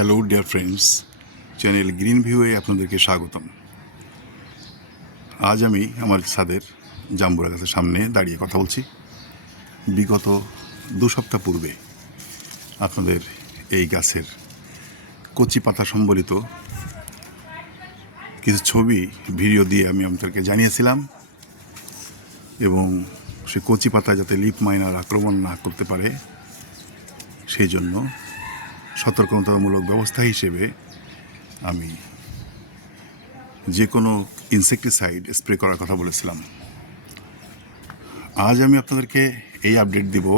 Hello dear friends, channel green ভিউয়ে আপনাদেরকে স্বাগতম। আজ আমি আমার ছাদের জাম্বুরা গাছের সামনে দাঁড়িয়ে কথা বলছি। বিগত 2 সপ্তাহ পূর্বে আপনাদের এই গাছের কচি পাতা সম্বলিত কিছু ছবি ভিডিও দিয়ে আমি আপনাদেরকে জানিয়েছিলাম, এবং সে কচি পাতায় যাতে লিফ মাইনার আক্রমণ না করতে পারে সেই জন্য সতর্কতামূলক ব্যবস্থা হিসেবে আমি যে কোনো ইনসেকটিসাইড স্প্রে করার কথা বলেছিলাম। আজ আমি আপনাদেরকে এই আপডেট দিব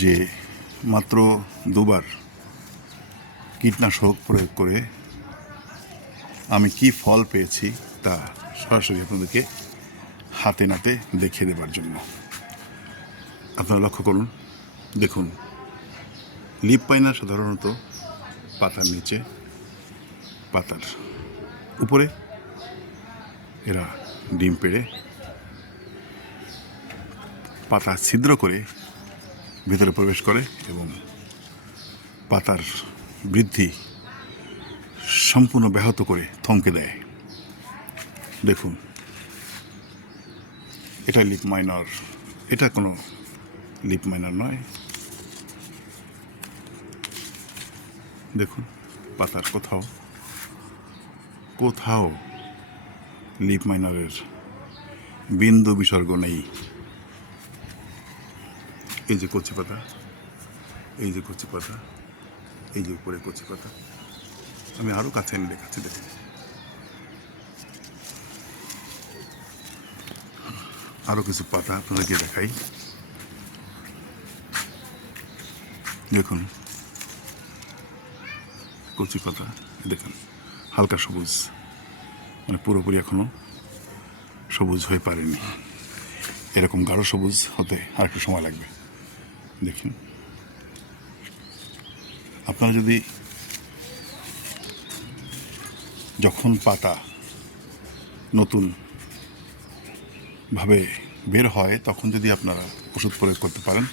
যে মাত্র 2বার কীটনাশক প্রয়োগ করে আমি কি ফল পেয়েছি তা সরাসরি আপনাদেরকে হাতে নাতে দেখিয়ে দেবার জন্য। আপনারা লক্ষ্য করুন, দেখুন, লিফ মাইনার সাধারণত পাতার নিচে, পাতার উপরে এরা ডিম পেড়ে পাতা ছিদ্র করে ভেতরে প্রবেশ করে এবং পাতার বৃদ্ধি সম্পূর্ণ ব্যাহত করে থমকে দেয়। দেখুন, এটা লিফ মাইনার, এটা কোনো লিফ মাইনার নয়। দেখুন, পাতার কোথাও কোথাও লিফ মাইনারের বিন্দু বিসর্গ নেই। এই যে কচি পাতা, এই যে কচি পাতা, এই যে উপরে কচি পাতা, আমি আরও কাছে এনে দেখাচ্ছি। দেখুন, আরও কিছু পাতা আপনাদেরকে দেখাই। দেখুন, কচি পাতা, দেখুন হালকা সবুজ, মানে পুরোপুরি এখনো সবুজ হয়ে পারেনি। এরকম গাঢ় সবুজ হতে আর একটু সময় লাগবে। দেখুন, আপনারা যদি যখন পাতা নতুনভাবে বের হয় তখন যদি আপনারা ওষুধ প্রয়োগ করতে পারেন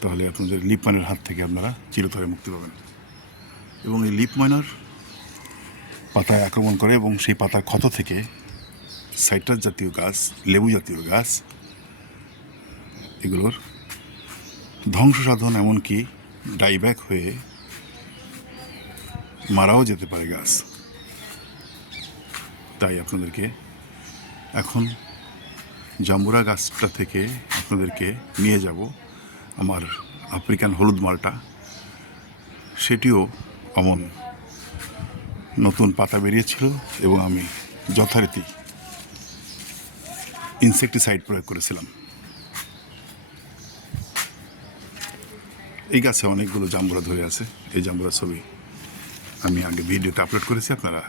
তাহলে আপনাদের লিফ মাইনার হাত থেকে আপনারা চিরতরে মুক্তি পাবেন। এবং এই লিফ মাইনার পাতায় আক্রমণ করে এবং সেই পাতার ক্ষত থেকে সাইট্রাস জাতীয় গাছ, লেবু জাতীয় গাছ, এগুলোর ধ্বংস সাধন, এমনকি ডাইব্যাক হয়ে মারাও যেতে পারে গাছ। তাই আপনাদেরকে এখন জাম্বুরা গাছটা থেকে আপনাদেরকে নিয়ে যাব আমার আফ্রিকান হলুদ মালটা। সেটিও অমন নতুন পাতা বেরিয়েছিল এবং আমি যথারীতি ইনসেকটিসাইড প্রয়োগ করেছিলাম। এই গাছে অনেকগুলো জাম্বুরা ধরে আছে। এই জাম্বুরা ছবি আমি আগে ভিডিওতে আপলোড করেছি, আপনারা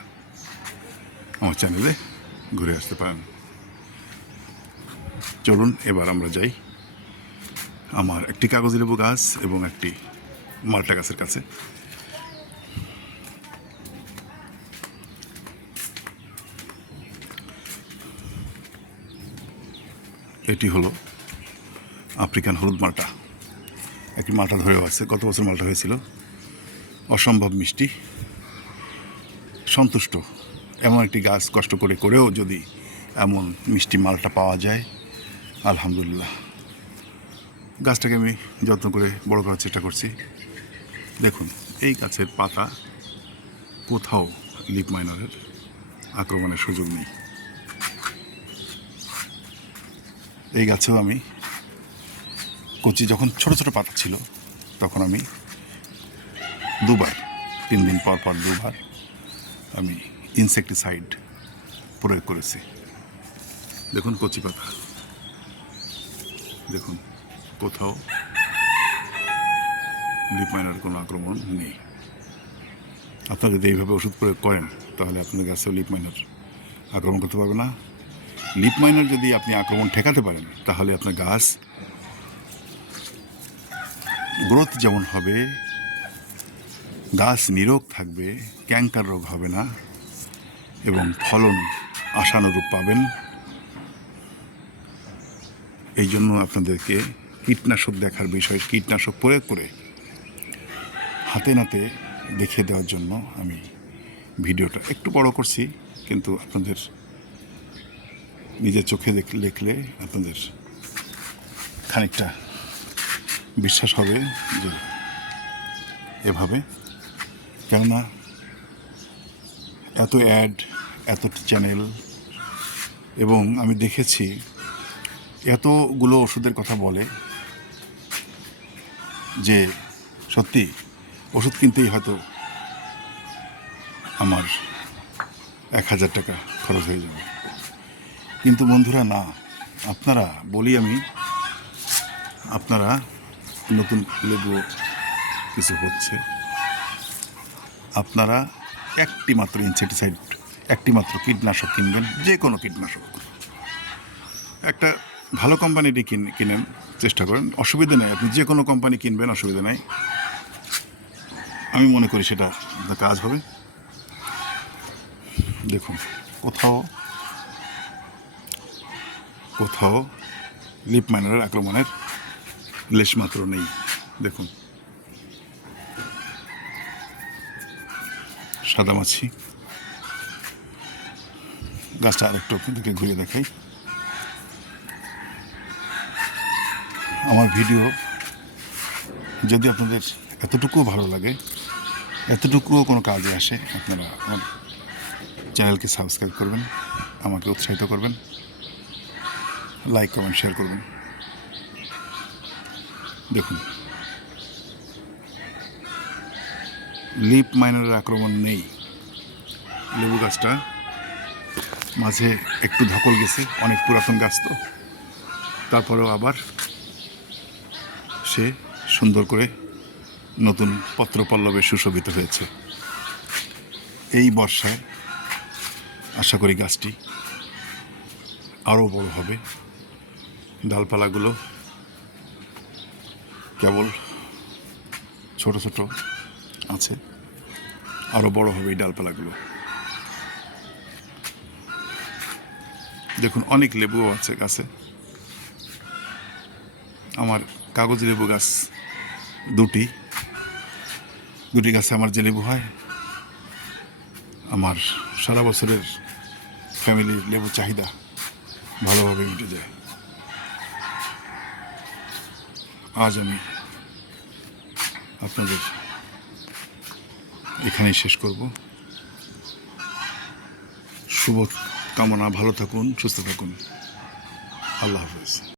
আমার চ্যানেলে ঘুরে আসতে পারেন। চলুন এবার আমরা যাই আমার একটি কাগজি লেবু গাছ এবং একটি মাল্টা গাছের কাছে। এটি হলো আফ্রিকান হলুদ মাল্টা। একটি মাল্টা ধরেও আছে, গত বছর মাল্টা হয়েছিল, অসম্ভব মিষ্টি। সন্তুষ্ট, এমন একটি গাছ কষ্ট করে করেও যদি এমন মিষ্টি মালটা পাওয়া যায়, আলহামদুলিল্লাহ। গাছটাকে আমি যত্ন করে বড় করার চেষ্টা করছি। দেখুন, এই গাছের পাতা কোথাও লিফ মাইনারের আক্রমণের সুযোগ নেই। এই গাছেও আমি কচি যখন ছোট ছোট পাতা ছিল তখন আমি 2বার, 3 দিন পর পর 2বার আমি ইনসেকটিসাইড প্রয়োগ করেছি। দেখুন কচি পাতা, দেখুন কোথাও লিফ মাইনার কোনো আক্রমণ নেই। আপনারা যদি এইভাবে ওষুধ প্রয়োগ করেন তাহলে আপনাদের গাছেও লিফ মাইনার আক্রমণ করতে পারবে না। লিফ মাইনার যদি আপনি আক্রমণ ঠেকাতে পারেন তাহলে আপনার গাছ গ্রোথ যেমন হবে, গাছ নিরোগ থাকবে, ক্যাঙ্কার রোগ হবে না এবং ফলন আশানুরূপ পাবেন। এই জন্য আপনাদেরকে কীটনাশক দেখার বিষয়, কীটনাশক প্রয়োগ করে হাতে নাতে দেখিয়ে দেওয়ার জন্য আমি ভিডিওটা একটু বড় করছি, কিন্তু আপনাদের নিজের চোখে দেখলে আপনাদের খানিকটা বিশ্বাস হবে যে এভাবে, কেননা এত অ্যাড, এত চ্যানেল, এবং আমি দেখেছি এতগুলো ওষুধের কথা বলে যে সত্যি ওষুধ কিনতেই হয়তো আমার 1000 টাকা খরচ হয়ে যাবে। কিন্তু বন্ধুরা না, আপনারা বলি আমি, আপনারা নতুন লেবু কিছু হচ্ছে, আপনারা একটি মাত্র ইনসেক্টিসাইড, একটি মাত্র কীটনাশক কিনবেন, যে কোনো কীটনাশক একটা ভালো কোম্পানিটি কিনেন, চেষ্টা করেন, অসুবিধা নেই, আপনি যে কোনো কোম্পানি কিনবেন, অসুবিধা নেই। আমি মনে করি সেটা কাজ হবে। দেখুন, কোথাও লিপ মাইনারের আক্রমণের লেশমাত্র নেই। দেখুন, সাদামাছি গাছটা আরেকটু আপনাদেরকে ঘুরিয়ে দেখাই। আমার ভিডিও যদি আপনাদের এতটুকুও ভালো লাগে, এতটুকুও কোনো কাজে আসে, আপনারা আমার চ্যানেলকে সাবস্ক্রাইব করবেন, আমাকে উৎসাহিত করবেন, লাইক কমেন্ট শেয়ার করবেন। দেখুন, লিপ মাইনারের আক্রমণ নেই। লেবু গাছটা মাঝে একটু ধকল গেছে, অনেক পুরাতন গাছ তো, তারপরেও আবার সে সুন্দর করে নতুন পত্রপল্লবে সুশোভিত হয়েছে। এই বর্ষায় আশা করি গাছটি আরও বড় হবে। ডালপালাগুলো কেবল ছোট ছোট আছে, আরও বড় হবে এই ডালপালাগুলো। দেখুন, অনেক লেবুও আছে গাছে। আমার কাগজি লেবু গাছ দুটি গাছে আমার যে লেবু হয়, আমার সারা বছরের ফ্যামিলির লেবু চাহিদা ভালোভাবে মিটে যায়। আজ আমি আপনাদের এখানেই শেষ করব। শুভ কামনা, ভালো থাকুন, সুস্থ থাকুন, আল্লাহ হাফেজ।